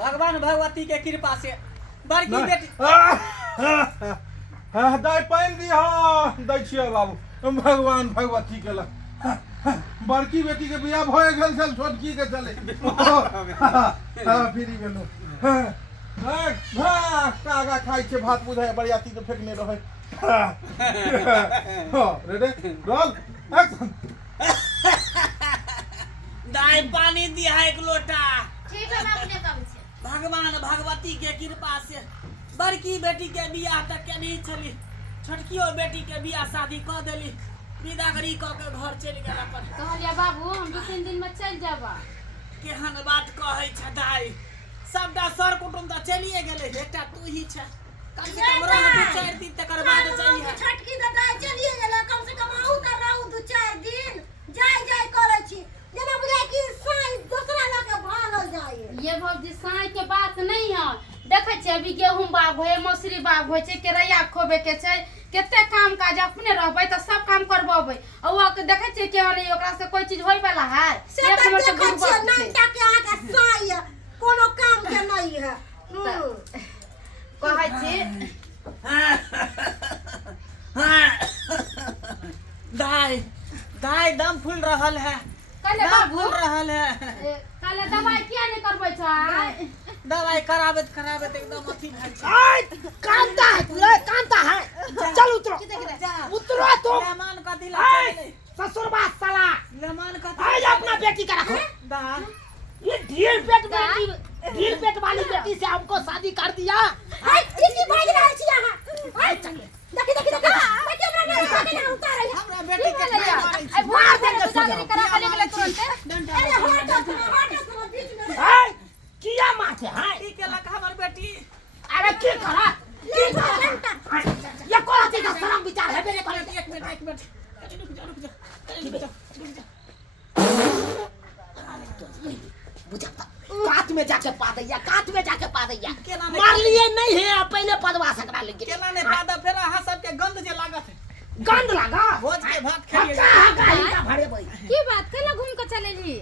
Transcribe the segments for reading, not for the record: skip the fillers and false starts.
भगवान भगवती के कृपा से बड़की बेटी दाई पानि दिया दै छियै बाबू भगवान भगवती के बड़की बेटी के बियाह भए गेल छल छोटकी के चले फिरी गेलू कागा खाइ छै भात बुझाय बरियाती के फेकने रहे रेडी रोल एक्शन दाई पानी दिया एक लोटा ठीक है अपने कब से भगवान भगवती के कृपा से बड़की बेटी के बियाह तक के नहीं चली छोटकियो बेटी के बियाह शादी कर देली विदागरी क के घर चल गेला पर कहलिया बाबू हम 2-3 दिन में चल जाबा केहन बात कहै छ दाई सबटा सर कुटुंब त चलिए गेले एकटा तू ही छ कम से कम रह 2-4 दिन तकर बाद चाहिए छटकी त दाई चलिए गेला कम से कम आउ त रहू 2-4 दिन जाय करै छी जेना बुझाय कि साई दूसरा लगे भागल जाय ये भौजी साई के बात नहीं है देखे छे अभी गेहूं बाग होय मौसरी बाग होय छे केरैया खोबे के छे केते काम काज अपने रहबै त सब काम करबबै और वो के देखे छे के नहीं ओकरा से कोई चीज होय वाला है से एक मिनट देखै छियै नंटा के आगे साई कोनो काम के नहीं है कहै छी दाई दाई दम फूल रहल है कले दम बाबू फूल रहल है कले दवाई किया नहीं करबै छ दवाई कराबत एकदम अथी भइल छै कांता है पूरा कांता है चल उतरो उतरो तुम मेहमान का दिल है ससुर बात साला मेहमान का आज अपना बेटी का रखो दा ये ढील पेट वाली बेटी से हमको शादी कर दिया हाय की भाग रहल छी यहां हाय चल देखी बेटी हमरा नहीं उतार हमरा बेटी के ए मार दे सुधागरी करा के निकले तुरंत अरे हट बीच में हाय किया माथे हाय की केलक हमर बेटी अरे की करा ये कोन अथी का शरम विचार है मेरे करे एक मिनट रुक जा बुझाता काट में जाके पा दैया केना नहीं मार लिए नहीं है पहले पदवा सकरा लेके केना नहीं फादा फेर अहाँ सब के गंध जे लागत है गंद लगा भोज के भात खेलिए का भरे भाई की बात कला घूम के चलेली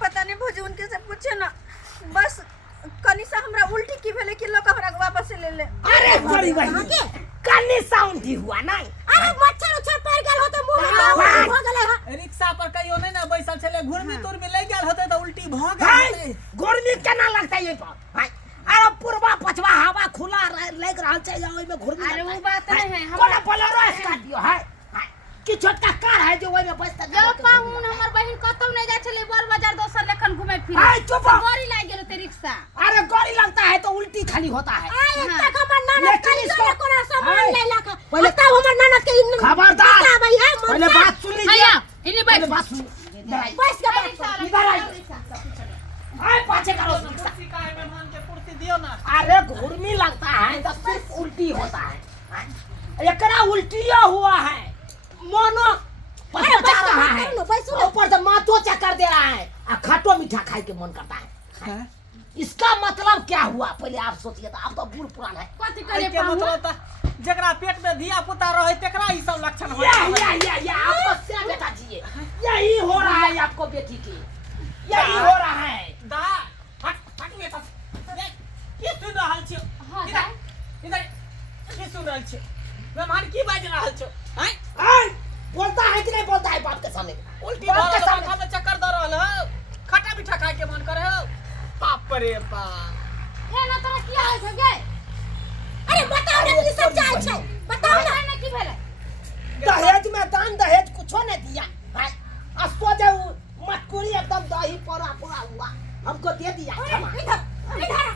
पता नहीं भौजी उनके से पूछे ना बस कनी सा हमरा उल्टी की भेले कि लोग हमरा वापस से ले ले अरे बड़ी भाई कनी साउंड ही हुआ नहीं अरे मच्छर उच्छर पड़ गेल हो तो मुंह में हो गेले है रिक्शा पर कहियो नहीं ना बैसल छले घुरमी तुरमी ले गेल होते तो उल्टी भ गेल हाय होते गर्मी केना लगता है ये पर हाय अरे पूर्वा पछवा हवा खुला लग रहल छै ओइ में घुरमी अरे वो बात नहीं है कोना बोलेरो स्टार्ट दियो हाय कि छोटका कार है जो ओइ में बसता जो पाहुन हमर बहिन कतौ नहीं जा छले बर बाजार दोसर लेखन घुमे फिरे हाय चुप गाड़ी लाग गेल ते रिक्शा अरे गाड़ी लगता है तो उल्टी खाली होता है आई तक हमर ननद कनी इसको- से कोना सामान ले ला के पहले- बताओ हमर ननद के खबरदार बता भाई है पहले बात सुन लीजिए भैया इन्हीं पहले बैठ बात सुन इधर आइए। बस के बात इधर आइए हाय पाछे करो रिक्शा कुर्सी का है मेहमान के कुर्सी दियो ना अरे घुर्मी लगता है तो सिर्फ उल्टी होता है एकरा उल्टिया हुआ है मोनो पछता रहा है ऊपर से माथो चक्कर दे रहा है और खट्टो मीठा खाए के मन करता है इसका मतलब क्या हुआ पहले आप सोचिए तो आप तो बूढ़ पुरान है कथि आई करे के पाहुन मतलब त जकरा पेट में धिया पुता रहे तेकरा ई सब लक्षण हो या आपको क्या बेटा जी यही हो रहा है आपको बेटी की यही हो रहा है दा हट में त की सुन रहल छी हां इधर की सुन रहल छी मेहमान की बाज रहल छ हैं हाय बोलता है कि नहीं बोलता है बाप के सामने उल्टी बाप के माथा सामने में चक्कर द रहल हो खट्टा मीठा खाए के मन करे हो बाप रे बाप ए ना तोरा किया है छगे अरे बताओ ना की सच्चाई छै बताओ ना ना की भेले दहेज में दान दहेज कुछो नहीं दिया है असो जो मटकुरी एकदम दही परा पूरा हुआ हमको दे दिया क्षमा इधर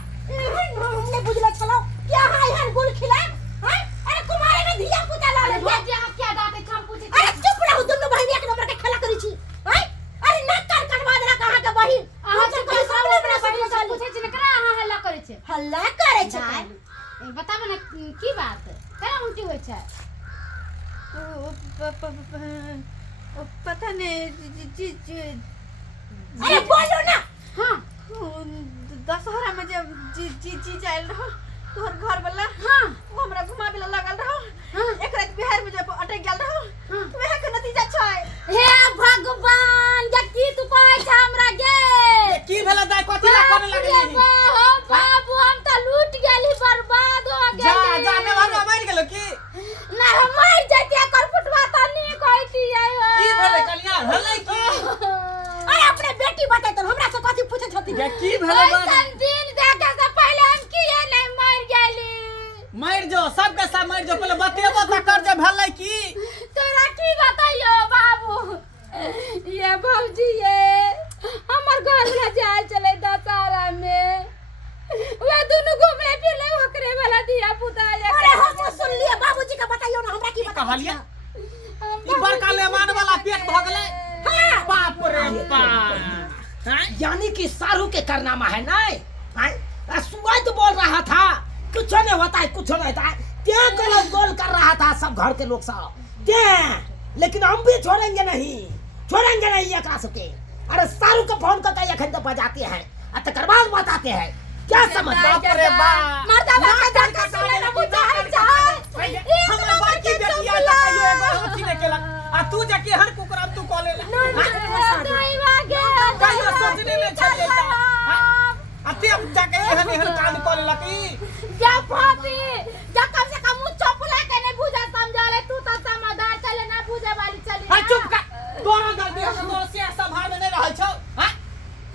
हमने बुझले छलो क्या हाय हन गुल खिला हैं अरे कुमारी में धिया पुता ला ले भौजी आप क्या डाटे हम पूछे अरे चुप रहो दोनों बहन एक नंबर के खेला करी छी हैं अरे नाक कान कटवा देला कहां के बहिन अहाँ तो तो कोई सामने में बहिन सब से पूछे छी नकरा अहाँ हल्ला करे छे हल्ला करे छै बताबे ना की बात केना उल्टी होय छै पता नहीं अरे बोलो ना हां दशहरा में जब जी जाइल रहो तोहर घर वाला हां वो हमरा घुमाबे ला लगल रहो हां एक रात बिहार में जब अटक गेल रहो वह के नतीजा छै हे भगवान जकी तू कहै छ हमरा गे की भेला दाई कथि ला करे लगली हो कहलिए ई बड़का लेमान वाला पेट भ गेलै बाप रे बाप हैं यानी कि सारू के कारनामा है नहीं सुबह बोल रहा था कुछ नहीं होता है कुछ नहीं होता है क्या गलत गोल कर रहा था सब घर के लोग सब क्या लेकिन हम भी छोड़ेंगे नहीं ये करा सके अरे सारू को फोन करके अखन तो बजाते हैं और तकर बाद बताते हैं क्या समझ बाप रे बाप मर्दा बाका जान का सुने ना बुझा है चाहे हम बाकी बेटिया त कहियो एगो अथी नहीं केलक आ तू जाके हर कुकराम तू कॉले नहीं वागे कहियो सोचने में छल देता अते अब जाके एहन कांड कॉले लकी जा भाभी जा कम से कम मुंह चोपला के नहीं बुझा समझा ले तू तो समझदार चले ना बुझे वाली चली हां चुप कर दोनों दर्द दोनों से सभा में नहीं रहल छौ हां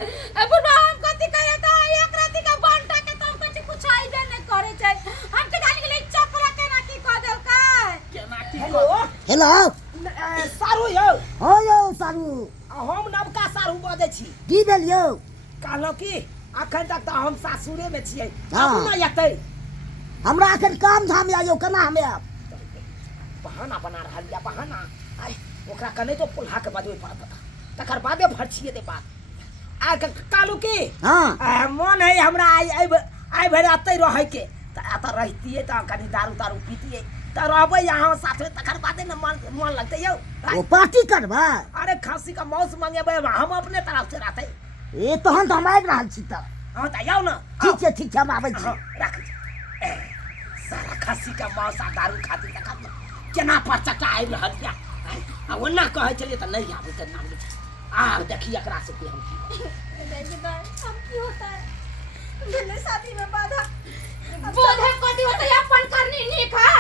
ए बुढ़ा हम कथि करे त एक राती का घंटा के तो कथि कुछ आइबे नहीं करे छै हम के जाने के लिए चोपला के ना की क देल का केना की हेलो हेलो सारू यौ हो यौ सारू हम नवका सारू बजै छी की भेल यौ कहलो कि अखन तक तो हम सासुरे में छियै हाँ। अब ना यतै हमरा एखन काम धाम या यौ केना हमे आब बहाना बना रहल या बहाना आइ ओकरा कने तो पुल्हा के बजबै पड़त था तकर बादे भरछिए दे बात आ कालू की हाँ मन है हमरा आई भर अतै रहै के त एत रहतिए त कनी दारू पीतिए त रहबै यहाँ साथे तकर बादे न मन लगतै यौ ओ पार्टी करबै अरे खांसी का मौस मंगेबै हम अपने तरफ से रहतै ए तहन तो हम आबि रहल छी त हां त यौ न ठीक छै हम आबै छी राख सारा खांसी का मौस आ दारू खातिर तक केना पर चक्का आबि रहल या आ ओना कहै छलिए त नहीं आबै के नाम छै आ देखिए एकरा से हम की हम की होता है मैंने शादी में बाधा बोधे कथी होता है अपन करनी नीक है